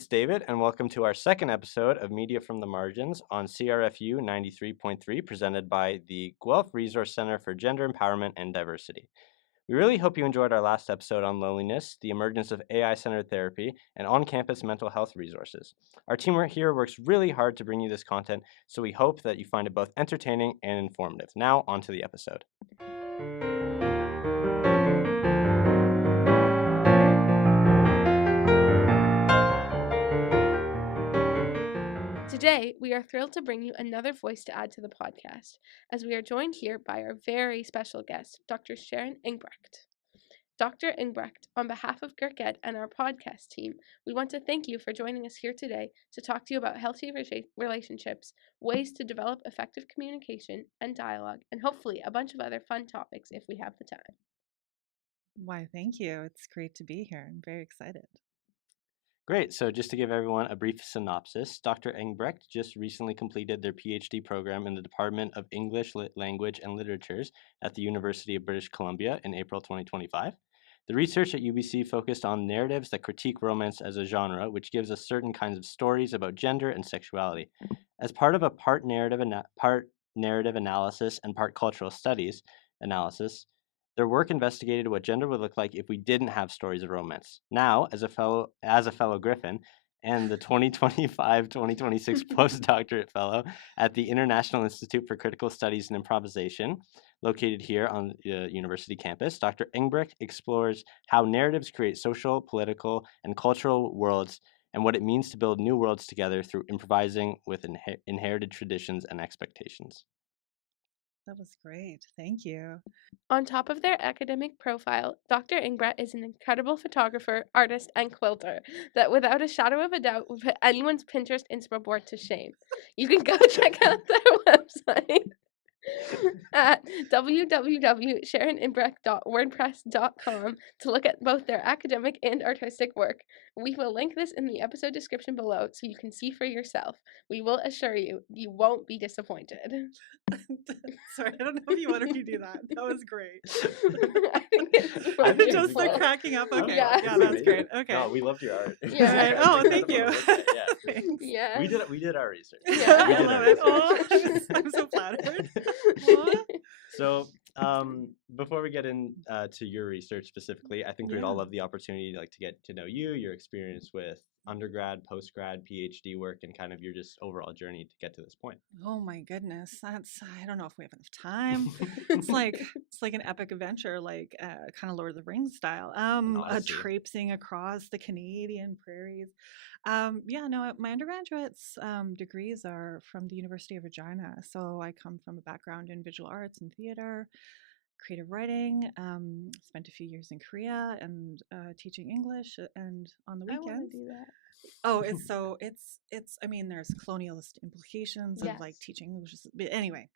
it's David, and welcome to our second episode of Media from the Margins on CRFU 93.3, presented by the Guelph Resource Center for Gender Empowerment and Diversity. We really hope you enjoyed our last episode on loneliness, the emergence of AI-centered therapy, and on-campus mental health resources. Our team here works really hard to bring you this content, so we hope that you find it both entertaining and informative. Now, on to the episode. Today, we are thrilled to bring you another voice to add to the podcast, as we are joined here by our very special guest, Dr. Sharon Engbrecht. Dr. Engbrect, on behalf of Guelph and our podcast team, we want to thank you for joining us here today to talk to you about healthy relationships, ways to develop effective communication and dialogue, and hopefully a bunch of other fun topics if we have the time. Why, thank you. It's great to be here. I'm very excited. Great. So just to give everyone a brief synopsis, Dr. Engbrecht just recently completed their PhD program in the Department of English Language and Literatures at the University of British Columbia in April 2025. The research at UBC focused on narratives that critique romance as a genre, which gives us certain kinds of stories about gender and sexuality. As part of a part narrative analysis and part cultural studies analysis, their work investigated what gender would look like if we didn't have stories of romance. Now, as a fellow Griffin and the 2025-2026 Postdoctorate Fellow at the International Institute for Critical Studies and Improvisation, located here on the university campus, Dr. Engbrecht explores how narratives create social, political, and cultural worlds and what it means to build new worlds together through improvising with inherited traditions and expectations. That was great. Thank you. On top of their academic profile, Dr. Engbrect is an incredible photographer, artist, and quilter that without a shadow of a doubt would put anyone's Pinterest Inspo board to shame. You can go check out their website at www.sharonengbrecht.wordpress.com to look at both their academic and artistic work. We will link this in the episode description below so you can see for yourself. We will assure you, you won't be disappointed. Sorry, I don't know if you want to do that. That was great. I think it's I think Just it's cracking up. Okay. Yeah. Yeah, that's great. Okay. No, we loved your art. Yeah. Right. Oh, thank you. Yeah. Thanks. Yeah. We did our research. Yeah. We I did love our it. research. Oh, I'm so flattered. Aw. So, before we get into your research specifically, I think we'd all love the opportunity to get to know you, your experience with undergrad, postgrad, PhD work, and kind of your just overall journey to get to this point. Oh my goodness. I don't know if we have enough time. It's like an epic adventure, like kind of Lord of the Rings style. Traipsing across the Canadian prairies. My undergraduate's degrees are from the University of Regina. So I come from a background in visual arts and theater, creative writing. Spent a few years in Korea and teaching English, and on the I want weekends. to do that. Oh, it's. I mean, there's colonialist implications of like Yes. teaching English. But anyway,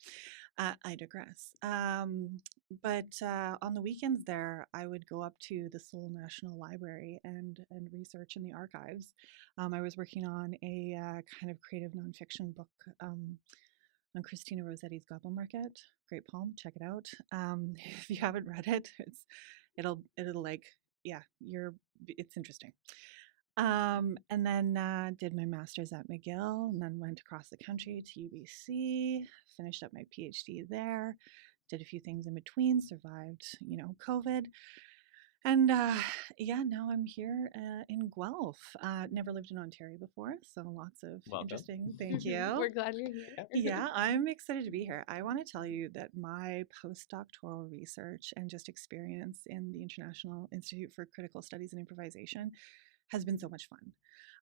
I digress. But on the weekends there, I would go up to the Seoul National Library and research in the archives. I was working on a kind of creative nonfiction book on Christina Rossetti's Goblin Market. Great poem. Check it out. If you haven't read it, it'll it's interesting. And then did my master's at McGill, and then went across the country to UBC, finished up my PhD there, did a few things in between, survived, COVID. And now I'm here in Guelph. Never lived in Ontario before, so lots of interesting. Thank you. We're glad you're here. Yeah, I'm excited to be here. I want to tell you that my postdoctoral research and just experience in the International Institute for Critical Studies and Improvisation has been so much fun.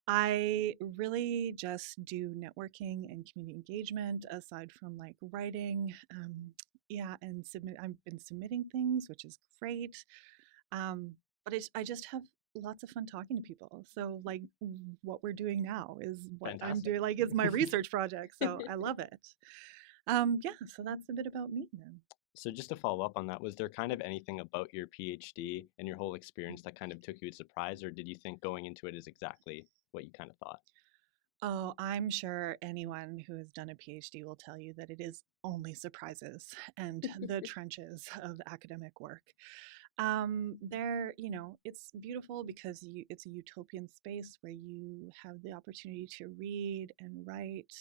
I really just do networking and community engagement aside from like writing. And I've been submitting things, which is great. But I just have lots of fun talking to people. So like what we're doing now is what I'm doing, like it's my research project. So I love it. So that's a bit about me then. So just to follow up on that, was there kind of anything about your PhD and your whole experience that kind of took you as surprise, or did you think going into it is exactly what you kind of thought? Oh, I'm sure anyone who has done a PhD will tell you that it is only surprises and the trenches of academic work. There, it's beautiful because it's a utopian space where you have the opportunity to read and write,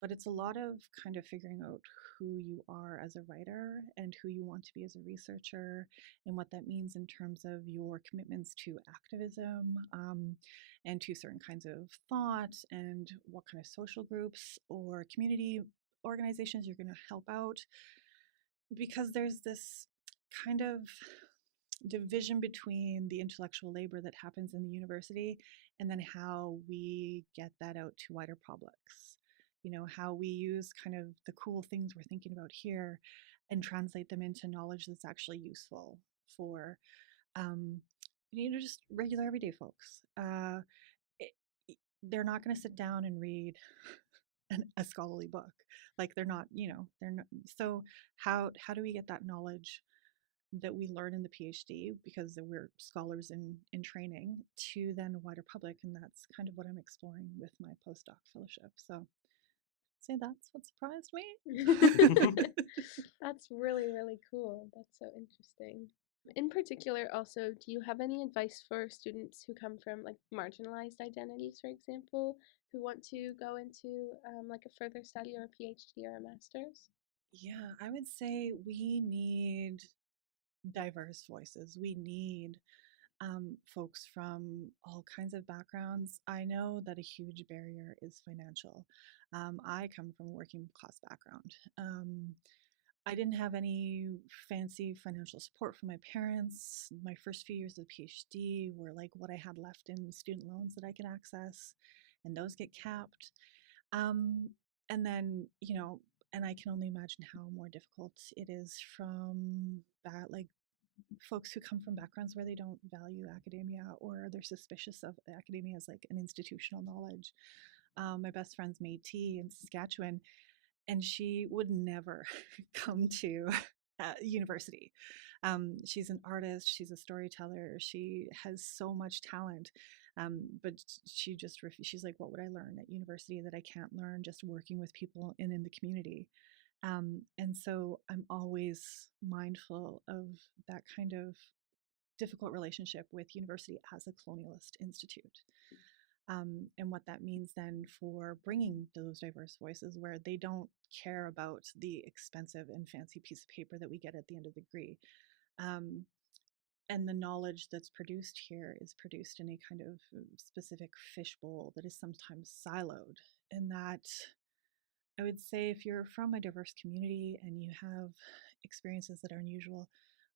but it's a lot of kind of figuring out who you are as a writer and who you want to be as a researcher and what that means in terms of your commitments to activism, and to certain kinds of thought and what kind of social groups or community organizations you're going to help out, because there's this kind of division between the intellectual labor that happens in the university and then how we get that out to wider publics. How we use kind of the cool things we're thinking about here and translate them into knowledge that's actually useful for, um, just regular everyday folks. It, they're not going to sit down and read a scholarly book. Like they're not. So how do we get that knowledge that we learn in the PhD, because we're scholars in training, to then a wider public? And that's kind of what I'm exploring with my postdoc fellowship. So say that's what surprised me. That's really, really cool. That's so interesting. In particular, also, do you have any advice for students who come from like marginalized identities, for example, who want to go into like a further study or a PhD or a master's? Yeah, I would say we need diverse voices. We need folks from all kinds of backgrounds. I know that a huge barrier is financial. I come from a working class background. I didn't have any fancy financial support from my parents. My first few years of PhD were like what I had left in student loans that I could access, and those get capped. Um, and then, and I can only imagine how more difficult it is from that, like folks who come from backgrounds where they don't value academia or they're suspicious of academia as like an institutional knowledge. My best friend's Métis in Saskatchewan, and she would never come to university. She's an artist, she's a storyteller, she has so much talent. But she just she's like, what would I learn at university that I can't learn just working with people in the community? And so I'm always mindful of that kind of difficult relationship with university as a colonialist institute. And what that means then for bringing those diverse voices where they don't care about the expensive and fancy piece of paper that we get at the end of the degree. Um, and the knowledge that's produced here is produced in a kind of specific fishbowl that is sometimes siloed. And that, I would say, if you're from a diverse community and you have experiences that are unusual,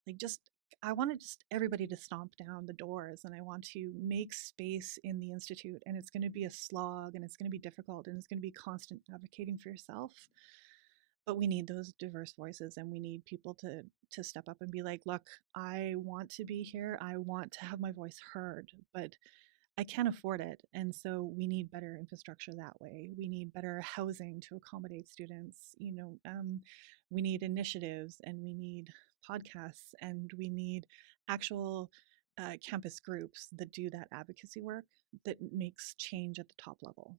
like just I want just everybody to stomp down the doors, and I want to make space in the institute, and it's going to be a slog and it's going to be difficult and it's going to be constant advocating for yourself. But we need those diverse voices, and we need people to step up and be like, look, I want to be here, I want to have my voice heard, but I can't afford it. And so we need better infrastructure that way. We need better housing to accommodate students. We need initiatives, and we need podcasts, and we need actual campus groups that do that advocacy work that makes change at the top level.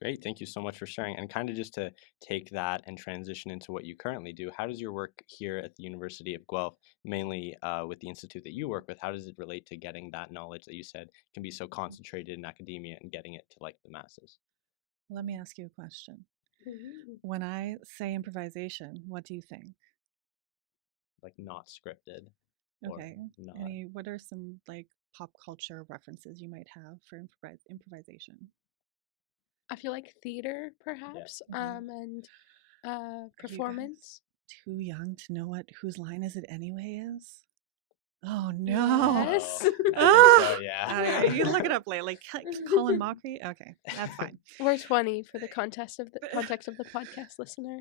Great, thank you so much for sharing. And kind of just to take that and transition into what you currently do, how does your work here at the University of Guelph, mainly with the institute that you work with, how does it relate to getting that knowledge that you said can be so concentrated in academia and getting it to like the masses? Let me ask you a question. Mm-hmm. When I say improvisation, what do you think? Like not scripted or Okay. not. What are some like pop culture references you might have for improvisation? I feel like theater, perhaps, Okay. and Are you performance. guys too young to know what Whose Line Is It Anyway is? Oh no. Yes. I think so, yeah. You can look it up later. Like Colin Mockery. Okay, that's fine. We're 20 for the context of the podcast listener.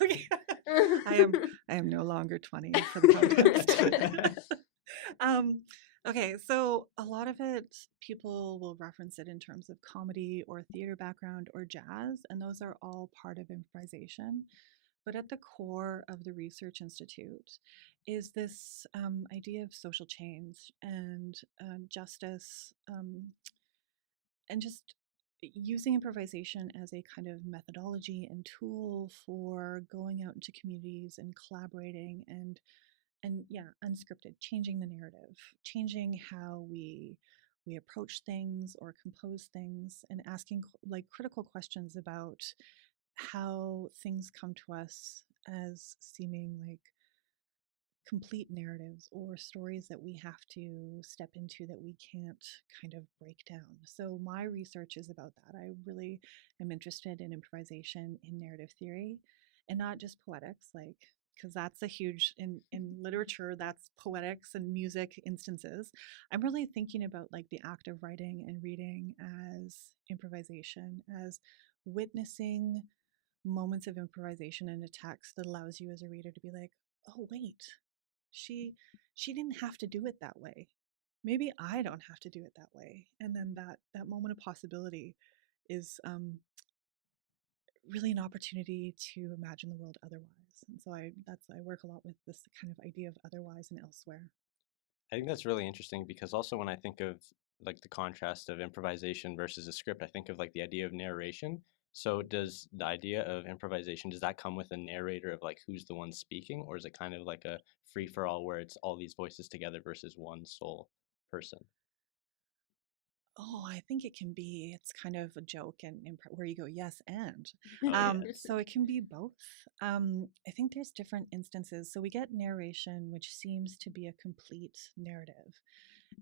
Okay. I am no longer 20 for the context. Okay, so a lot of it, people will reference it in terms of comedy or theater background or jazz, and those are all part of improvisation. But at the core of the Research Institute is this idea of social change and justice, and just using improvisation as a kind of methodology and tool for going out into communities and collaborating and unscripted, changing the narrative, changing how we approach things or compose things, and asking like critical questions about how things come to us as seeming like complete narratives or stories that we have to step into that we can't kind of break down. So my research is about that. I really am interested in improvisation in narrative theory, and not just poetics, like because that's a huge in literature, that's poetics and music instances. I'm really thinking about like the act of writing and reading as improvisation, as witnessing moments of improvisation in a text that allows you as a reader to be like, oh wait, she didn't have to do it that way. Maybe I don't have to do it that way. And then that moment of possibility is really an opportunity to imagine the world otherwise. And so I work a lot with this kind of idea of otherwise and elsewhere. I think that's really interesting because also when I think of like the contrast of improvisation versus a script, I think of like the idea of narration. So does the idea of improvisation, does that come with a narrator of like who's the one speaking, or is it kind of like a free for all where it's all these voices together versus one sole person? Oh, I think it can be. It's kind of a joke and where you go, yes, and. Oh yeah. So it can be both. I think there's different instances. So we get narration, which seems to be a complete narrative.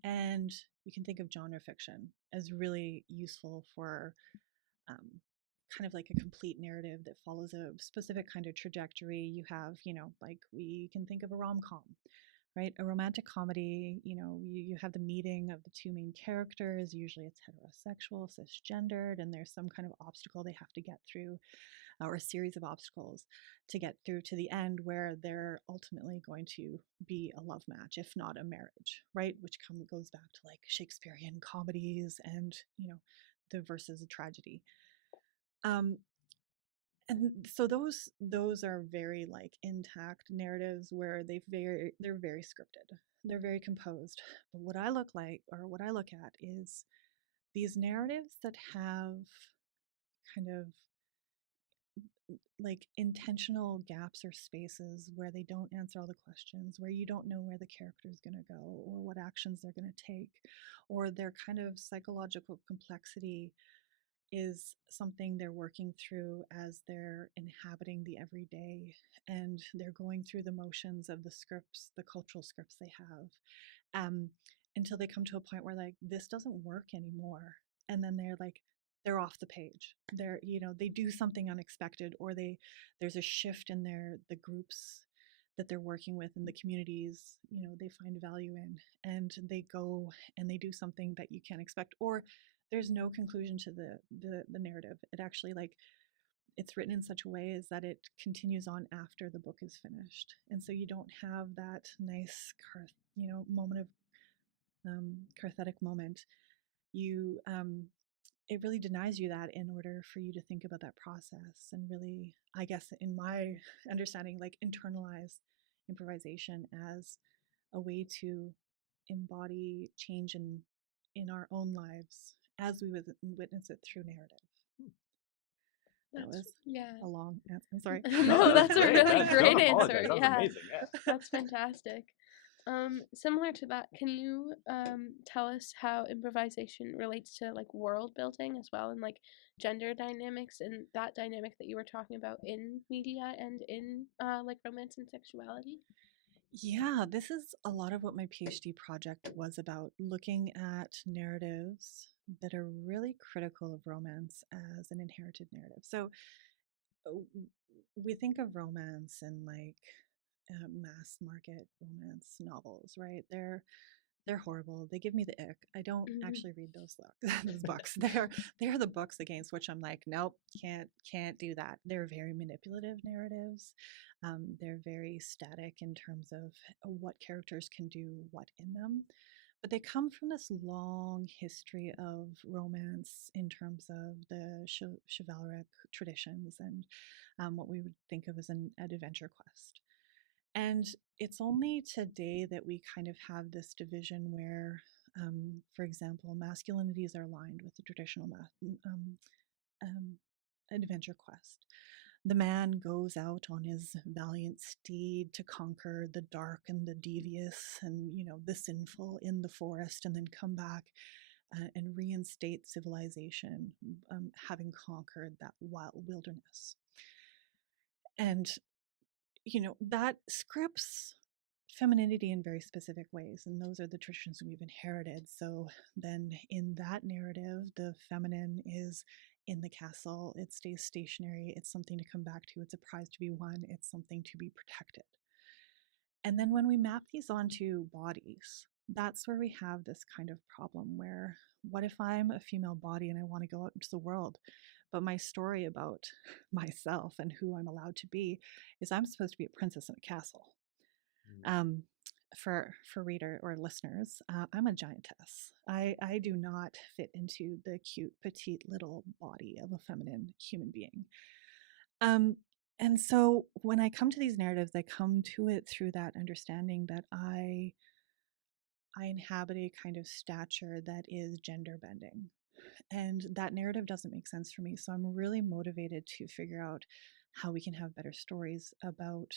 And you can think of genre fiction as really useful for kind of like a complete narrative that follows a specific kind of trajectory. You have, like we can think of a rom com, right? A romantic comedy, you have the meeting of the two main characters. Usually it's heterosexual, cisgendered, and there's some kind of obstacle they have to get through, or a series of obstacles to get through to the end where they're ultimately going to be a love match, if not a marriage, right? Which goes back to like Shakespearean comedies and, the versus a tragedy. Um, and so those are very like intact narratives where they're very scripted, they're very composed. But what I look at is these narratives that have kind of like intentional gaps or spaces where they don't answer all the questions, where you don't know where the character is going to go or what actions they're going to take, or their kind of psychological complexity is something they're working through as they're inhabiting the everyday, and they're going through the motions of the scripts, the cultural scripts they have, until they come to a point where like this doesn't work anymore, and then they're off the page. They do something unexpected, or there's a shift in the groups that they're working with in the communities, they find value in, and they go and they do something that you can't expect, or there's no conclusion to the narrative. It actually like it's written in such a way as that it continues on after the book is finished, and so you don't have that nice moment of cathartic moment. You It really denies you that in order for you to think about that process and really, I guess in my understanding, like internalize improvisation as a way to embody change in our own lives as we would witness it through narrative. That was yeah. a long answer. I'm sorry. No, that's a great. really great Don't answer. apologize. That was Yeah, amazing. Yeah. that's fantastic. Similar to that, can you tell us how improvisation relates to like world building as well, and like gender dynamics and that dynamic that you were talking about in media and in like romance and sexuality? Yeah, this is a lot of what my PhD project was about, looking at narratives that are really critical of romance as an inherited narrative. So we think of romance and like mass market romance novels, right? They're horrible. They give me the ick. I don't actually read those books. They're the books against which I'm like, nope, can't do that. They're very manipulative narratives. They're very static in terms of what characters can do what in them. But they come from this long history of romance in terms of the chivalric traditions and what we would think of as an adventure quest. And it's only today that we kind of have this division where, for example, masculinities are aligned with the traditional adventure quest. the man goes out on his valiant steed to conquer the dark and the devious and, the sinful in the forest, and then come back and reinstate civilization, having conquered that wild wilderness. And, that scripts femininity in very specific ways, and those are the traditions we've inherited. So then in that narrative, the feminine is in the castle, it stays stationary, it's something to come back to, it's a prize to be won, it's something to be protected. And then when we map these onto bodies, that's where we have this kind of problem where, what if I'm a female body and I want to go out into the world, but my story about myself and who I'm allowed to be is I'm supposed to be a princess in a castle. Um, for reader or listeners, I'm a giantess. I do not fit into the cute, petite little body of a feminine human being. And so when I come to these narratives, I come to it through that understanding that I inhabit a kind of stature that is gender bending. And that narrative doesn't make sense for me. So I'm really motivated to figure out how we can have better stories about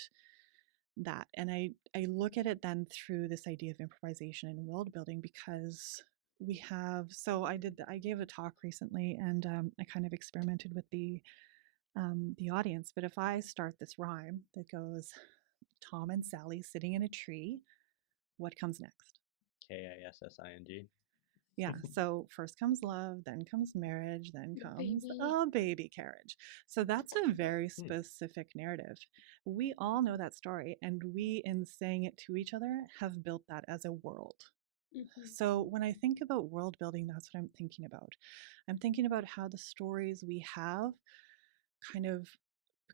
that. And I look at it then through this idea of improvisation and world building, because we have, so I gave a talk recently, and I kind of experimented with the audience. But if I start this rhyme that goes, Tom and Sally sitting in a tree, what comes next? Kissing. Yeah, so first comes love, then comes marriage, then comes Baby. a baby carriage. So that's a very specific narrative. We all know that story, and we, in saying it to each other, have built that as a world. So when I think about world building, that's what I'm thinking about. I'm thinking about how the stories we have kind of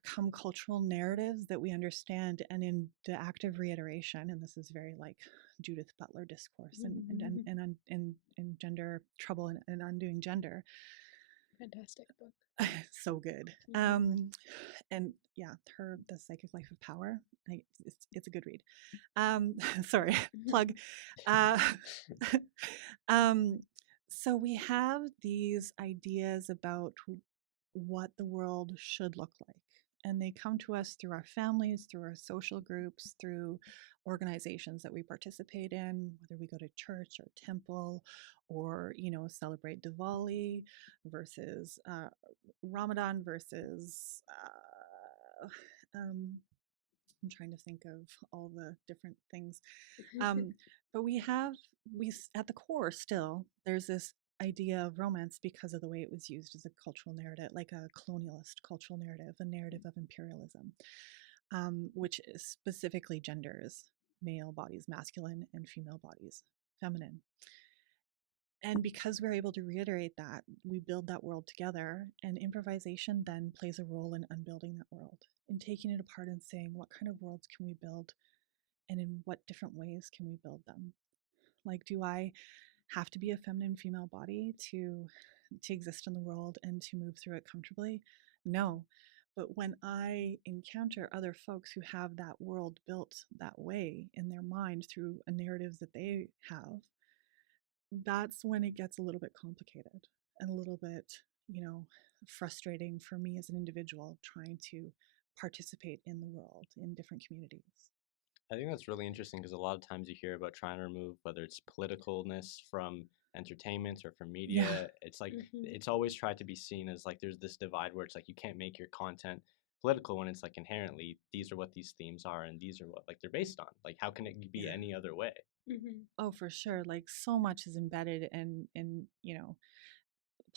become cultural narratives that we understand, and in the active reiteration, and this is very like Judith Butler discourse and gender trouble and undoing gender. Fantastic book. So good. And yeah, the Psychic Life of Power, it's a good read. Sorry, plug. So we have these ideas about what the world should look like, and they come to us through our families, through our social groups, through organizations that we participate in, whether we go to church or temple, or celebrate Diwali versus Ramadan versus I'm trying to think of all the different things. But we at the core still, there's this idea of romance because of the way it was used as a cultural narrative, like a colonialist cultural narrative, a narrative of imperialism, which specifically genders male bodies masculine and female bodies feminine. And because we're able to reiterate that, we build that world together, and improvisation then plays a role in unbuilding that world, in taking it apart and saying, what kind of worlds can we build, and in what different ways can we build them? Like, do I have to be a feminine female body to exist in the world and to move through it comfortably? No. But when I encounter other folks who have that world built that way in their mind through a narrative that they have, that's when it gets a little bit complicated and a little bit, frustrating for me as an individual trying to participate in the world in different communities. I think that's really interesting because a lot of times you hear about trying to remove whether it's politicalness from entertainment or from media. Yeah. It's like it's always tried to be seen as like there's this divide where it's like you can't make your content political when it's like inherently these are what these themes are and these are what like they're based on. Like how can it be any other way? Oh, for sure. Like so much is embedded in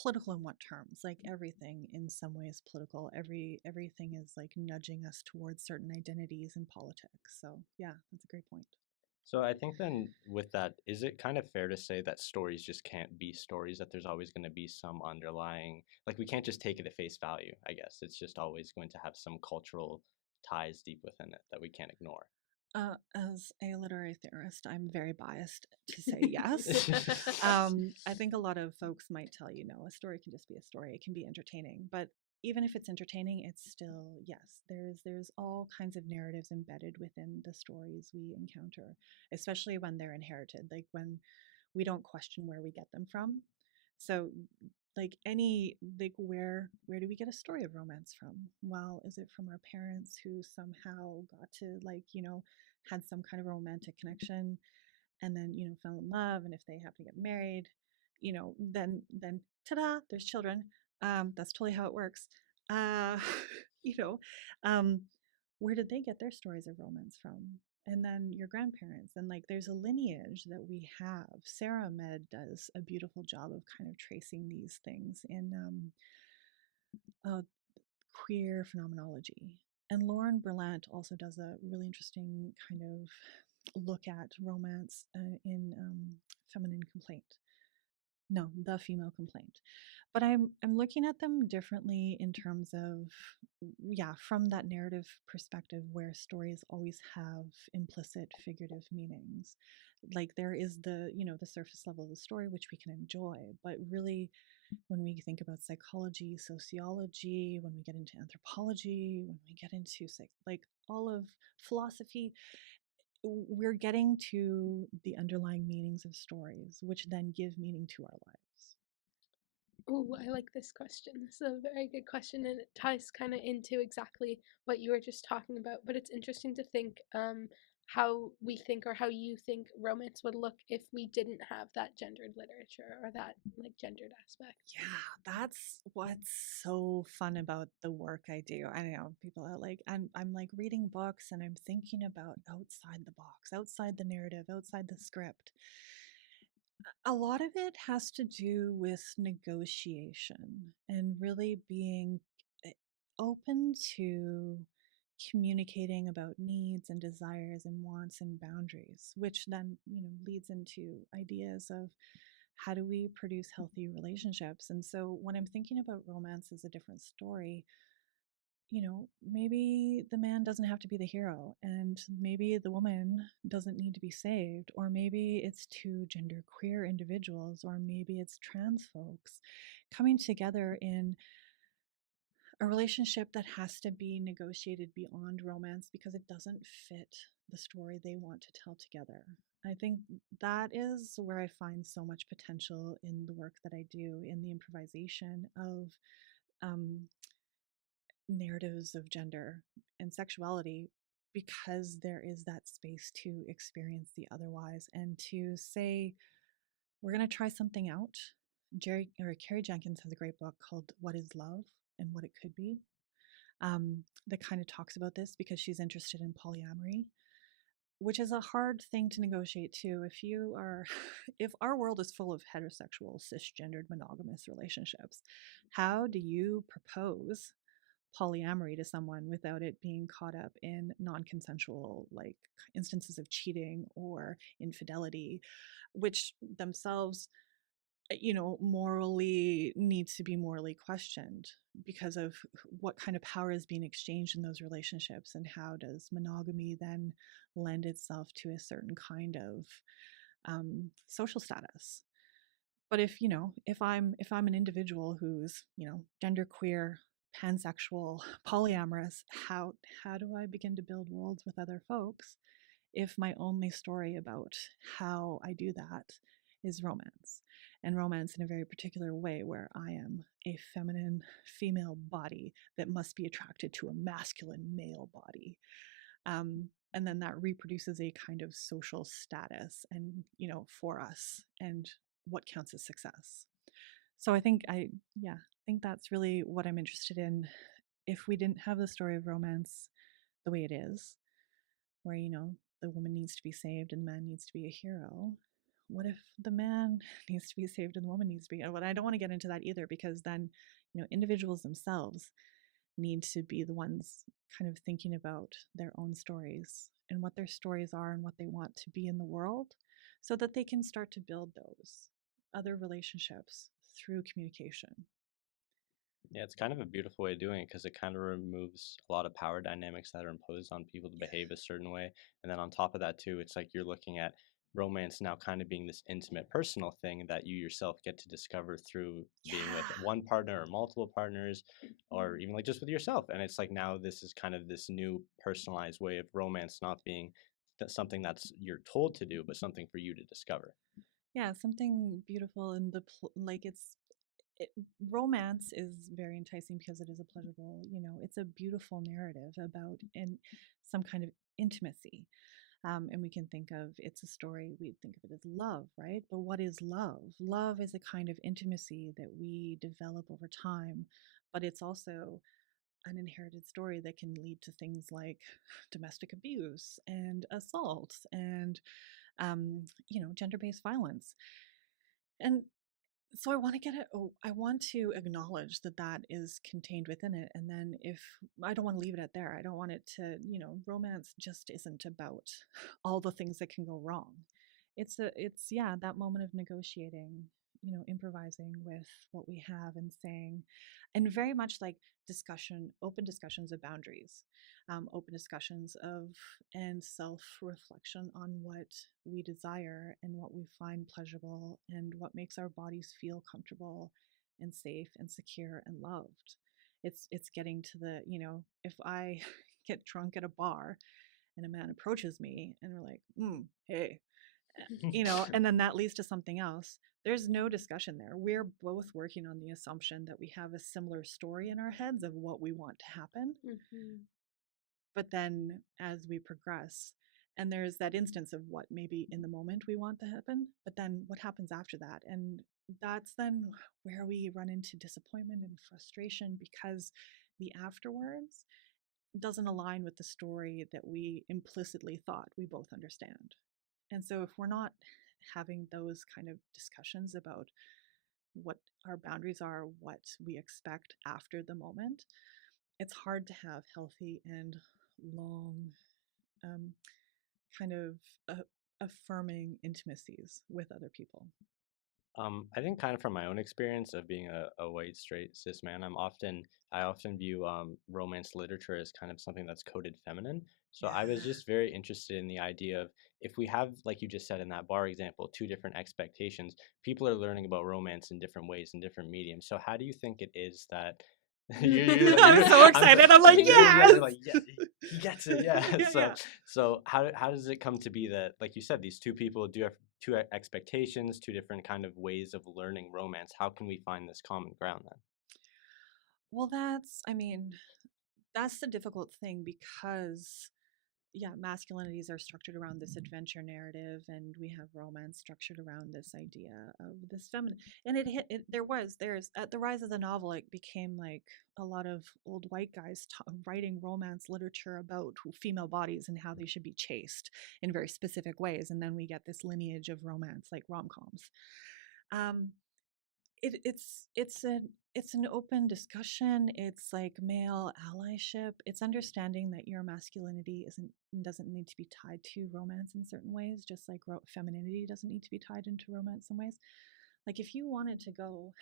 political in what terms? Like everything in some way is political. Everything is like nudging us towards certain identities in politics. So yeah, that's a great point. So I think then with that, is it kind of fair to say that stories just can't be stories, that there's always going to be some underlying, like we can't just take it at face value, I guess. It's just always going to have some cultural ties deep within it that we can't ignore. As a literary theorist, I'm very biased to say yes. I think a lot of folks might tell you, no, a story can just be a story. It can be entertaining. But even if it's entertaining, it's still, yes, there's all kinds of narratives embedded within the stories we encounter, especially when they're inherited, like when we don't question where we get them from. So like where do we get a story of romance from? Well, is it from our parents who somehow got to, like, had some kind of romantic connection, and then fell in love, and if they happen to get married, then ta-da, there's children. That's totally how it works. uh you know um where did they get their stories of romance from? And then your grandparents, and like there's a lineage that we have. Sarah Med does a beautiful job of kind of tracing these things in uh, queer phenomenology. And Lauren Berlant also does a really interesting kind of look at romance in Feminine Complaint. No, The Female Complaint. But I'm looking at them differently in terms of, yeah, from that narrative perspective where stories always have implicit figurative meanings. Like there is the surface level of the story, which we can enjoy, but really when we think about psychology, sociology, when we get into anthropology, when we get into like all of philosophy, we're getting to the underlying meanings of stories, which then give meaning to our lives. Oh, I like this question. This is a very good question, and it ties kind of into exactly what you were just talking about. But it's interesting to think how we think, or how you think romance would look if we didn't have that gendered literature or that like gendered aspect. Yeah, that's what's so fun about the work I do. I know people are like, I'm like reading books and I'm thinking about outside the box, outside the narrative, outside the script. A lot of it has to do with negotiation and really being open to communicating about needs and desires and wants and boundaries, which then leads into ideas of how do we produce healthy relationships. And so when I'm thinking about romance as a different story, maybe the man doesn't have to be the hero, and maybe the woman doesn't need to be saved, or maybe it's two genderqueer individuals, or maybe it's trans folks coming together in a relationship that has to be negotiated beyond romance because it doesn't fit the story they want to tell together. I think that is where I find so much potential in the work that I do in the improvisation of um, narratives of gender and sexuality, because there is that space to experience the otherwise and to say, we're going to try something out. Carrie Jenkins has a great book called What is Love and What It Could Be, that kind of talks about this because she's interested in polyamory, which is a hard thing to negotiate too. If our world is full of heterosexual, cisgendered, monogamous relationships, how do you propose polyamory to someone without it being caught up in non-consensual, like, instances of cheating or infidelity, which themselves morally needs to be morally questioned because of what kind of power is being exchanged in those relationships, and how does monogamy then lend itself to a certain kind of social status. But if I'm an individual who's genderqueer, pansexual, polyamorous, how do I begin to build worlds with other folks if my only story about how I do that is romance, and romance in a very particular way where I am a feminine female body that must be attracted to a masculine male body. And then that reproduces a kind of social status and for us, and what counts as success. So I think that's really what I'm interested in. If we didn't have the story of romance the way it is, where the woman needs to be saved and the man needs to be a hero, what if the man needs to be saved and the woman needs to be? Well, I don't want to get into that either, because then individuals themselves need to be the ones kind of thinking about their own stories and what their stories are and what they want to be in the world, so that they can start to build those other relationships through communication. Yeah, it's kind of a beautiful way of doing it because it kind of removes a lot of power dynamics that are imposed on people to behave a certain way. And then on top of that, too, it's like you're looking at romance now kind of being this intimate, personal thing that you yourself get to discover through being with one partner or multiple partners, or even like just with yourself. And it's like now this is kind of this new personalized way of romance not being something that's you're told to do, but something for you to discover. Yeah, something beautiful in like it, romance is very enticing because it is a pleasurable, it's a beautiful narrative about some kind of intimacy. And we can think of it's a story, we think of it as love, right? But what is love? Love is a kind of intimacy that we develop over time, but it's also an inherited story that can lead to things like domestic abuse and assault and, gender-based violence. And so I want to I want to acknowledge that that is contained within it. And then if I don't want to leave it at there, I don't want it to, romance just isn't about all the things that can go wrong. It's that moment of negotiating, improvising with what we have and saying, and very much like open discussions of boundaries, open discussions of and self-reflection on what we desire and what we find pleasurable and what makes our bodies feel comfortable and safe and secure and loved. It's getting to the, if I get drunk at a bar and a man approaches me and we're like, hey, and then that leads to something else. There's no discussion there. We're both working on the assumption that we have a similar story in our heads of what we want to happen. Mm-hmm. But then as we progress, and there's that instance of what maybe in the moment we want to happen, but then what happens after that? And that's then where we run into disappointment and frustration because the afterwards doesn't align with the story that we implicitly thought we both understand. And so if we're not having those kind of discussions about what our boundaries are, what we expect after the moment, it's hard to have healthy and long, um, kind of affirming intimacies with other people. I think kind of from my own experience of being a white straight cis man, I often view romance literature as kind of something that's coded feminine. So I was just very interested in the idea of if we have, like you just said in that bar example, two different expectations, people are learning about romance in different ways in different mediums. So how do you think it is that I'm so excited. I'm like, yes! You're like, yeah, he gets it. Yeah. So how does it come to be that, like you said, these two people do have two expectations, two different kind of ways of learning romance? How can we find this common ground then? Well, that's the difficult thing because masculinities are structured around this adventure narrative, and we have romance structured around this idea of this feminine. And there's at the rise of the novel, it became like a lot of old white guys writing romance literature about female bodies and how they should be chased in very specific ways, and then we get this lineage of romance like rom-coms. Um, it's an open discussion. It's like male allyship. It's understanding that your masculinity doesn't need to be tied to romance in certain ways, just like femininity doesn't need to be tied into romance in ways. Like if you wanted to go,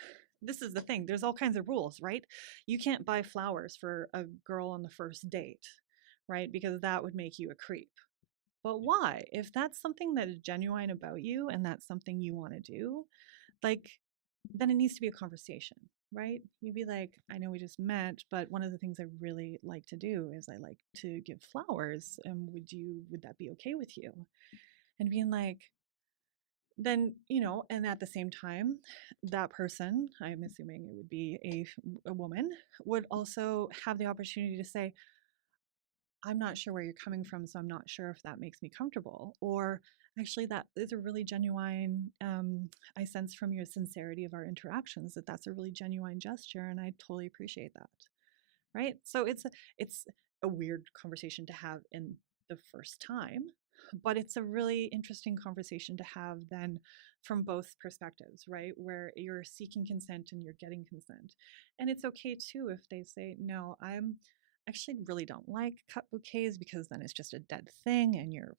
this is the thing. There's all kinds of rules, right? You can't buy flowers for a girl on the first date, right? Because that would make you a creep. But why? If that's something that is genuine about you and that's something you want to do, like, then it needs to be a conversation, right? You'd be like, I know we just met, but one of the things I really like to do is I like to give flowers. And would that be okay with you? And being like, then, and at the same time, that person, I'm assuming it would be a woman, would also have the opportunity to say, I'm not sure where you're coming from, so I'm not sure if that makes me comfortable. Or actually, that is a really genuine, I sense from your sincerity of our interactions that that's a really genuine gesture, and I totally appreciate that. Right? So it's a weird conversation to have in the first time, but it's a really interesting conversation to have then from both perspectives, right? Where you're seeking consent and you're getting consent. And it's okay too if they say, no, I'm actually really don't like cut bouquets because then it's just a dead thing and you're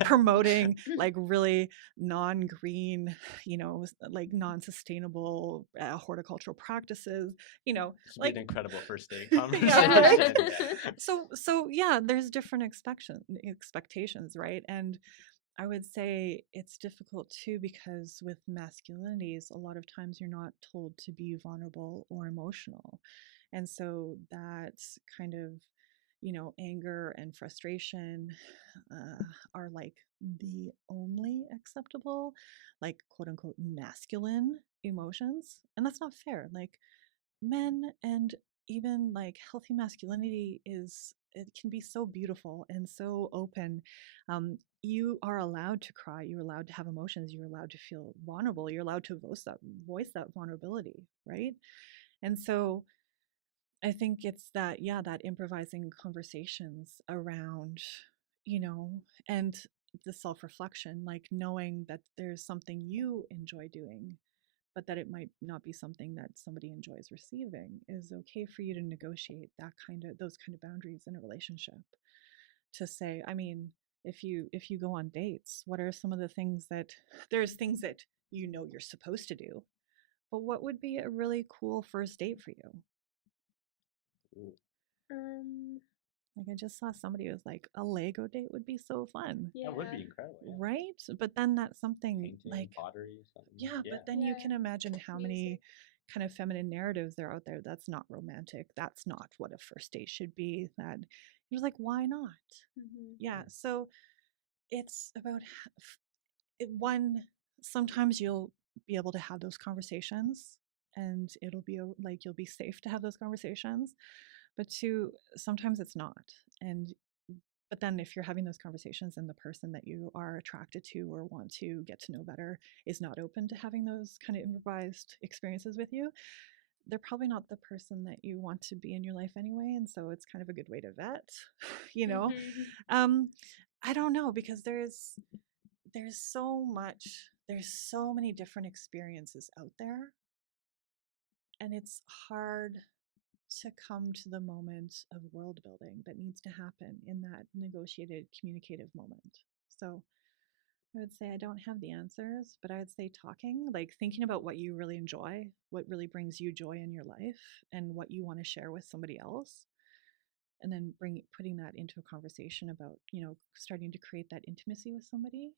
promoting like really non-green, like non-sustainable horticultural practices, This would like be an incredible first date conversation. so yeah, there's different expectations, right? And I would say it's difficult too because with masculinities, a lot of times you're not told to be vulnerable or emotional. And so that's kind of, anger and frustration are like the only acceptable, like quote unquote masculine emotions. And that's not fair. Like men and even like healthy masculinity it can be so beautiful and so open. You are allowed to cry, you're allowed to have emotions, you're allowed to feel vulnerable, you're allowed to voice that vulnerability, right? And so I think it's that, yeah, that improvising conversations around, you know, and the self reflection, like knowing that there's something you enjoy doing, but that it might not be something that somebody enjoys receiving, is okay for you to negotiate those kind of boundaries in a relationship. To say, I mean, if you go on dates, what are some of the things that there's things that you're supposed to do, but what would be a really cool first date for you? Um, Like I just saw somebody who was like, a Lego date would be so fun. yeah. That would be incredible. Yeah. Right? But then that's something Painting, like, pottery, something. yeah, Yeah. but then you Yeah. can imagine how many Music. kind of feminine narratives there are out there. That's not romantic. That's not what a first date should be. That you're like, why not? Mhm. Yeah. So it's about one, sometimes you'll be able to have those conversations and it'll be like you'll be safe to have those conversations. But two, sometimes it's not. And but then if you're having those conversations and the person that you are attracted to or want to get to know better is not open to having those kind of improvised experiences with you, they're probably not the person that you want to be in your life anyway. And so it's kind of a good way to vet, you know. Mhm. I don't know, because there's so many different experiences out there, and it's hard to come to the moment of world building that needs to happen in that negotiated communicative moment. So I would say I don't have the answers, but I would say talking, like thinking about what you really enjoy, what really brings you joy in your life, and what you want to share with somebody else. And then putting that into a conversation about, starting to create that intimacy with somebody.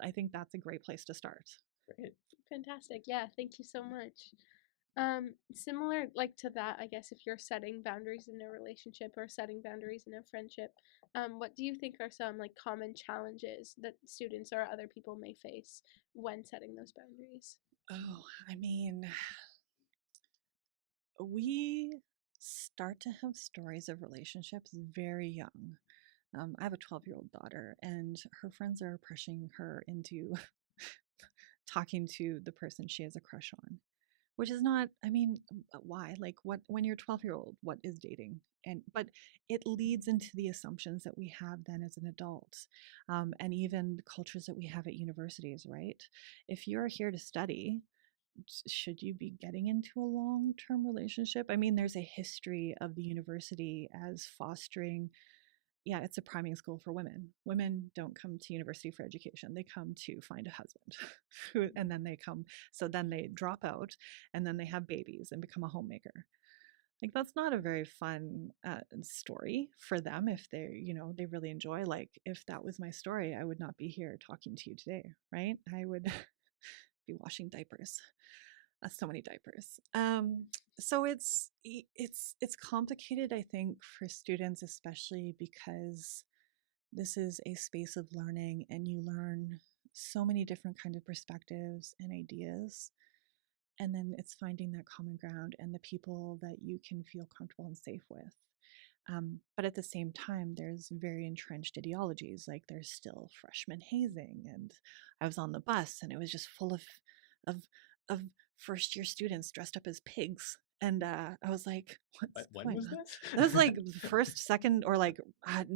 I think that's a great place to start. Great. Fantastic. Yeah, thank you so much. Similar like to that, I guess if you're setting boundaries in a relationship or setting boundaries in a friendship, what do you think are some like common challenges that students or other people may face when setting those boundaries? Oh, I mean, we start to have stories of relationships very young. I have a 12-year-old daughter, and her friends are pressuring her into talking to the person she has a crush on, which is not, I mean, why? Like, what, when you're 12-year-old, what is dating? But it leads into the assumptions that we have then as an adult, and even the cultures that we have at universities, right? If you're here to study, should you be getting into a long-term relationship? I mean, there's a history of the university as fostering, yeah, it's a priming school for women. Women don't come to university for education. They come to find a husband. And then then they drop out, and then they have babies and become a homemaker. Like, that's not a very fun story for them if they really enjoy. Like, if that was my story, I would not be here talking to you today, right? I would be washing diapers. So many diapers. So it's complicated, I think, for students, especially because this is a space of learning, and you learn so many different kinds of perspectives and ideas. And then it's finding that common ground and the people that you can feel comfortable and safe with. But at the same time, there's very entrenched ideologies. Like, there's still freshman hazing, and I was on the bus, and it was just full of of first year students dressed up as pigs. And I was like, what's When going was on? this? That was like the first, second, or like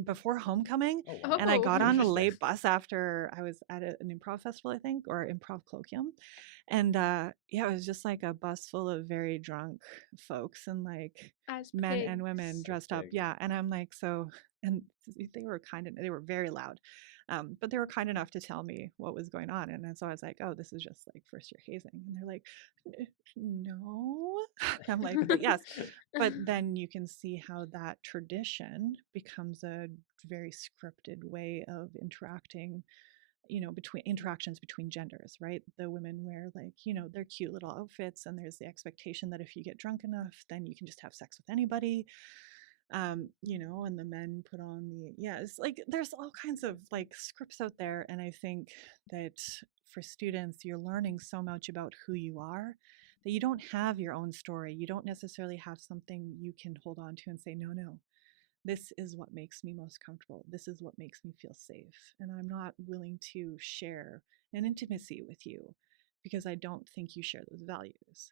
before homecoming. Oh, wow. And I got on a Interesting. late bus after I was at an improv festival, I think, or improv colloquium. And yeah, it was just like a bus full of very drunk folks, and like As men and women pigs. dressed up. Pigs. Yeah. And I'm like, and they were very loud. But they were kind enough to tell me what was going on. And so I was like, oh, this is just like first year hazing. And they're like, no. I'm like, but yes. But then you can see how that tradition becomes a very scripted way of interacting, between interactions between genders, right? The women wear, like, their cute little outfits, and there's the expectation that if you get drunk enough, then you can just have sex with anybody. And the men put on it's like there's all kinds of like scripts out there. And I think that for students, you're learning so much about who you are that you don't have your own story. You don't necessarily have something you can hold on to and say, no, no, this is what makes me most comfortable. This is what makes me feel safe. And I'm not willing to share an intimacy with you because I don't think you share those values.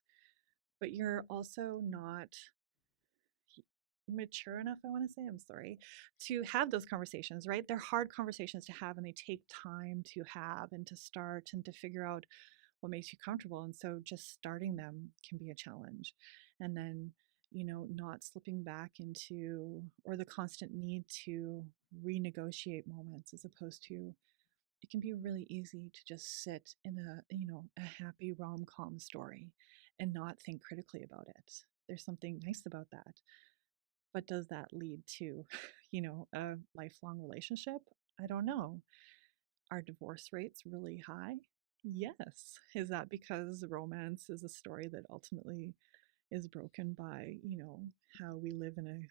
But you're also not mature enough, I want to say, I'm sorry, to have those conversations, right? They're hard conversations to have and they take time to have and to start and to figure out what makes you comfortable. And so just starting them can be a challenge. And then, not slipping back into or the constant need to renegotiate moments as opposed to it can be really easy to just sit in a happy rom-com story and not think critically about it. There's something nice about that, but does that lead to, a lifelong relationship? I don't know. Are divorce rates really high? Yes. Is that because romance is a story that ultimately is broken by, how we live in a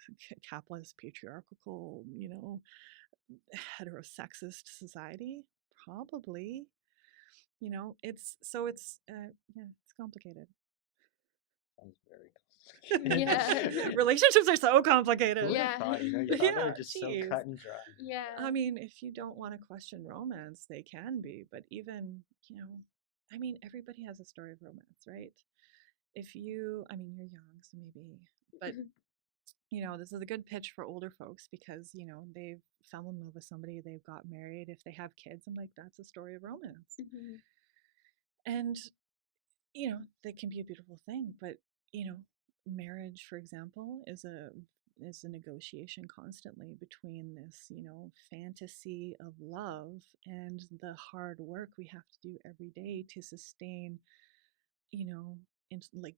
capitalist, patriarchal, heterosexist society? Probably. It's complicated. Sounds very Yeah. complicated. Relationships are so Who complicated. would have Yeah. thought? You thought they were just so geez. cut and dry. Yeah. I mean, if you don't want to question romance, they can be, but even, everybody has a story of romance, right? You're young, so maybe, but this is a good pitch for older folks because, they've fell in love with somebody, they've got married. If they have kids, I'm like, that's a story of romance. Mhm. And that can be a beautiful thing, but marriage, for example, is a negotiation constantly between this, fantasy of love and the hard work we have to do every day to sustain, like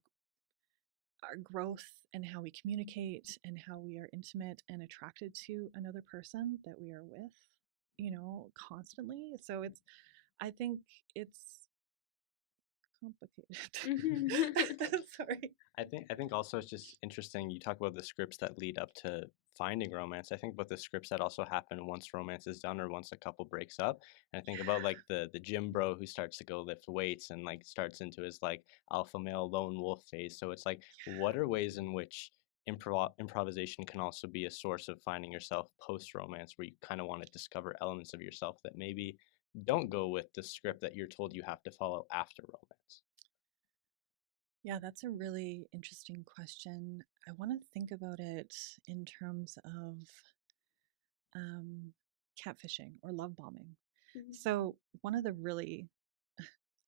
our growth and how we communicate and how we are intimate and attracted to another person that we are with, constantly. So I think it's complicated. Sorry. I think also it's just interesting. You talk about the scripts that lead up to finding romance. I think about the scripts that also happen once romance is done or once a couple breaks up. And I think about like the gym bro who starts to go lift weights and like starts into his like alpha male lone wolf phase. So it's like, what are ways in which improvisation can also be a source of finding yourself post romance, where you kind of want to discover elements of yourself that maybe don't go with the script that you're told you have to follow after romance? Yeah, that's a really interesting question. I want to think about it in terms of um, catfishing or love bombing. Mhm. So, one of the really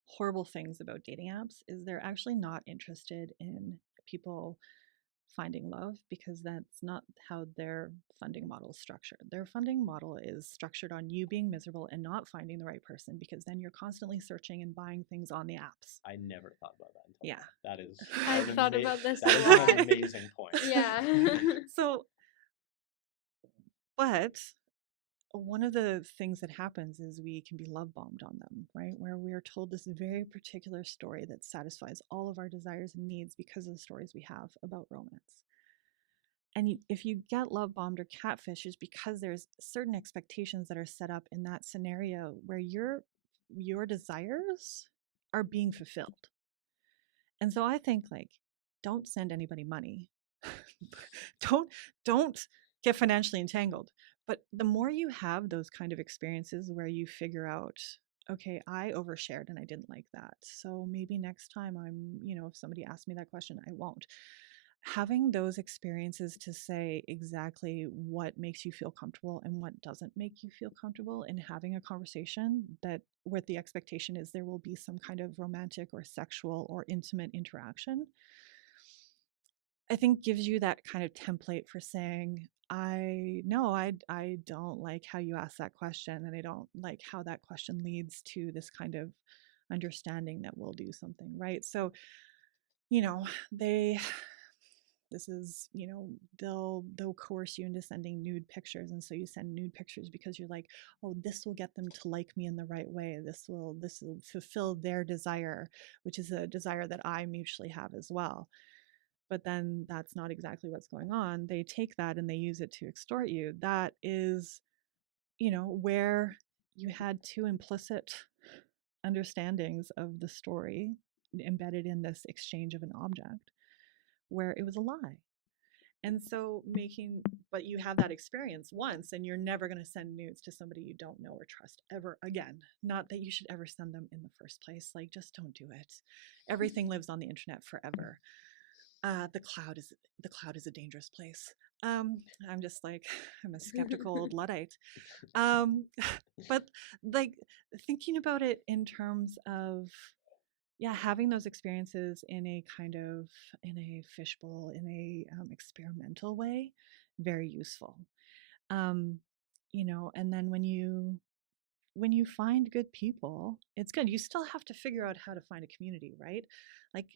horrible things about dating apps is they're actually not interested in people finding love because that's not how their funding model is structured. Their funding model is structured on you being miserable and not finding the right person because then you're constantly searching and buying things on the apps. I never thought about that until Yeah. now. That is I've thought about this that a is lot. an amazing point. Yeah. So, but one of the things that happens is we can be love bombed on them, right? Where we are told this very particular story that satisfies all of our desires and needs because of the stories we have about romance. And if you get love bombed or catfish, it's because there's certain expectations that are set up in that scenario where your desires are being fulfilled. And so I think like, don't send anybody money. don't get financially entangled. But the more you have those kind of experiences where you figure out, okay, I overshared and I didn't like that. So maybe next time if somebody asks me that question, I won't. Having those experiences to say exactly what makes you feel comfortable and what doesn't make you feel comfortable, and having a conversation that where the expectation is there will be some kind of romantic or sexual or intimate interaction, I think gives you that kind of template for saying, I don't like how you ask that question, and I don't like how that question leads to this kind of understanding that we'll do something, right? So, they this is, they'll coerce you into sending nude pictures, and so you send nude pictures because you're like, oh, this will get them to like me in the right way. This will fulfill their desire, which is a desire that I mutually have as well. but then that's not exactly what's going on. They take that and they use it to extort you. That is, where you had two implicit understandings of the story embedded in this exchange of an object where it was a lie. And so but you have that experience once and you're never going to send nudes to somebody you don't know or trust ever again. Not that you should ever send them in the first place. Like, just don't do it. Everything lives on the internet forever. The cloud is a dangerous place. I'm just like, I'm a skeptical old Luddite. But like thinking about it in terms of, yeah, having those experiences in a fishbowl, in a experimental way, very useful. Um, and then when you find good people, it's good. You still have to figure out how to find a community, right? Like,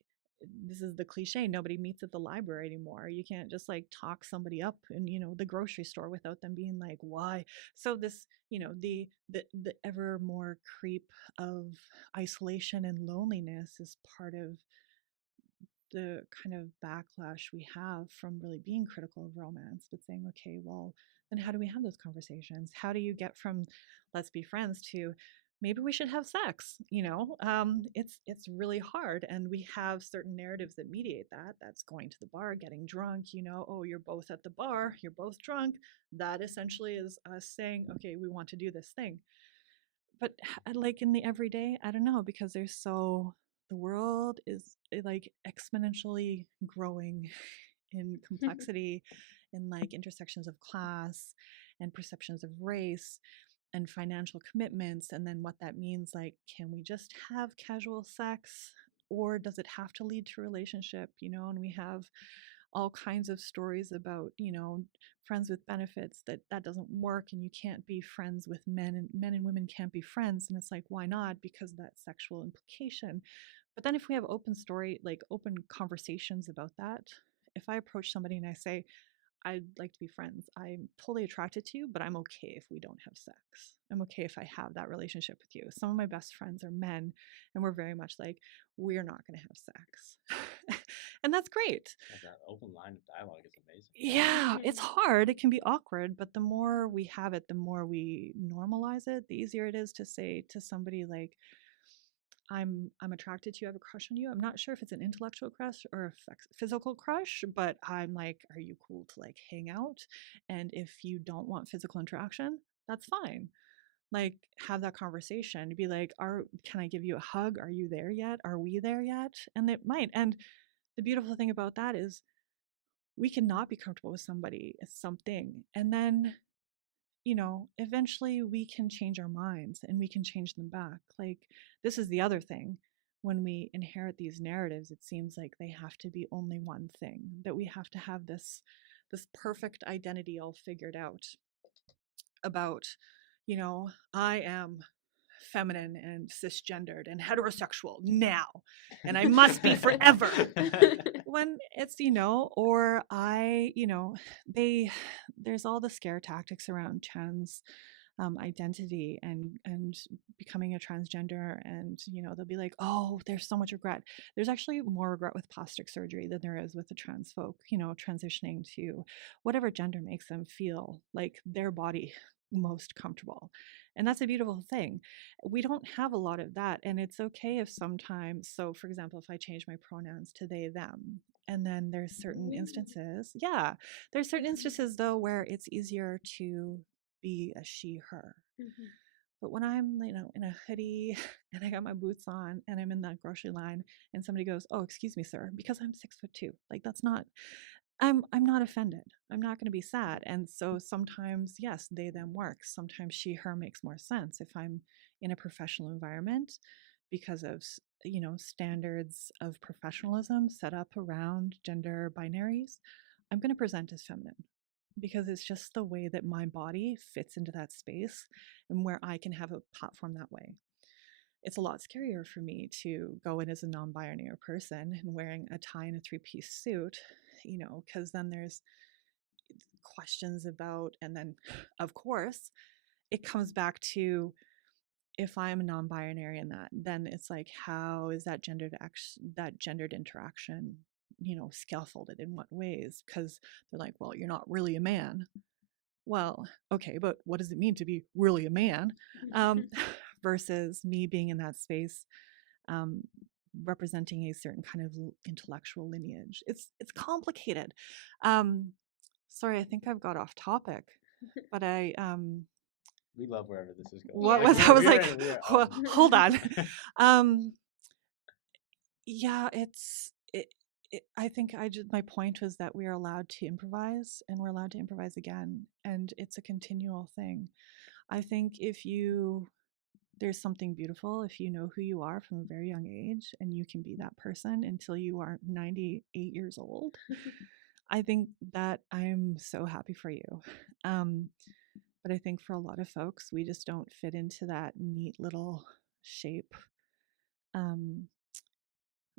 this is the cliche, nobody meets at the library anymore. You can't just like talk somebody up in, the grocery store without them being like, why? So this, the ever more creep of isolation and loneliness is part of the kind of backlash we have from really being critical of romance, but saying, okay, well, then how do we have those conversations? How do you get from let's be friends to maybe we should have sex? It's really hard, and we have certain narratives that mediate that. That's going to the bar, getting drunk. Oh, you're both at the bar, you're both drunk. That essentially is us saying, okay, we want to do this thing. But like in the everyday, I don't know, because the world is like exponentially growing in complexity, in like intersections of class and perceptions of race and financial commitments, and then what that means. Like, can we just have casual sex, or does it have to lead to a relationship? And we have all kinds of stories about, friends with benefits, that doesn't work, and you can't be friends with men, and men and women can't be friends. And it's like, why not? Because of that sexual implication. But then if we have open conversations about that, if I approach somebody and I say, I'd like to be friends, I'm totally attracted to you, but I'm okay if we don't have sex. I'm okay if I have that relationship with you. Some of my best friends are men, and we're very much like, we're not going to have sex. And that's great. That open line of dialogue is amazing. Yeah, it's hard. It can be awkward, but the more we have it, the more we normalize it, the easier it is to say to somebody like, I'm attracted to you, I have a crush on you. I'm not sure if it's an intellectual crush or a physical crush, but I'm like, are you cool to like hang out? And if you don't want physical interaction, that's fine. Like, have that conversation. Be like, can I give you a hug? Are you there yet? Are we there yet? And it might. And the beautiful thing about that is we can not be comfortable with something, and then eventually we can change our minds and we can change them back. Like, this is the other thing. When we inherit these narratives, it seems like they have to be only one thing, that we have to have this perfect identity all figured out about, I am feminine and cisgendered and heterosexual now, and I must be forever. When it's, or there's all the scare tactics around trans identity and becoming a transgender, and they'll be like, oh, there's so much regret. There's actually more regret with plastic surgery than there is with the trans folk, transitioning to whatever gender makes them feel like their body most comfortable. And that's a beautiful thing. We don't have a lot of that, and it's okay if sometimes, so for example, if I change my pronouns to they them, and then there's certain instances, there's certain instances though where it's easier to be a she her. Mm-hmm. But when I'm in a hoodie and I got my boots on and I'm in that grocery line and somebody goes, oh, excuse me, sir, because I'm 6'2", like, that's not, I'm not offended. I'm not going to be sad. And so sometimes, yes, they them works. Sometimes she her makes more sense if I'm in a professional environment, because of standards of professionalism set up around gender binaries. I'm going to present as feminine because it's just the way that my body fits into that space and where I can have a platform that way. It's a lot scarier for me to go in as a non-binary person and wearing a tie and a three-piece suit, because then there's questions about, and then of course it comes back to, if I'm a non-binary in that, then it's like, how is that gendered interaction scaffolded in what ways, because they're like, well, you're not really a man. Well, okay, but what does it mean to be really a man? Versus me being in that space, representing a certain kind of intellectual lineage. It's complicated. Sorry, I think I've got off topic, but We love wherever this is going. what was I was like, hold on. Yeah, I think my point was that we are allowed to improvise, and we're allowed to improvise again, and it's a continual thing. I think there's something beautiful if you know who you are from a very young age, and you can be that person until you are 98 years old. I think that I'm so happy for you. But I think for a lot of folks, we just don't fit into that neat little shape. I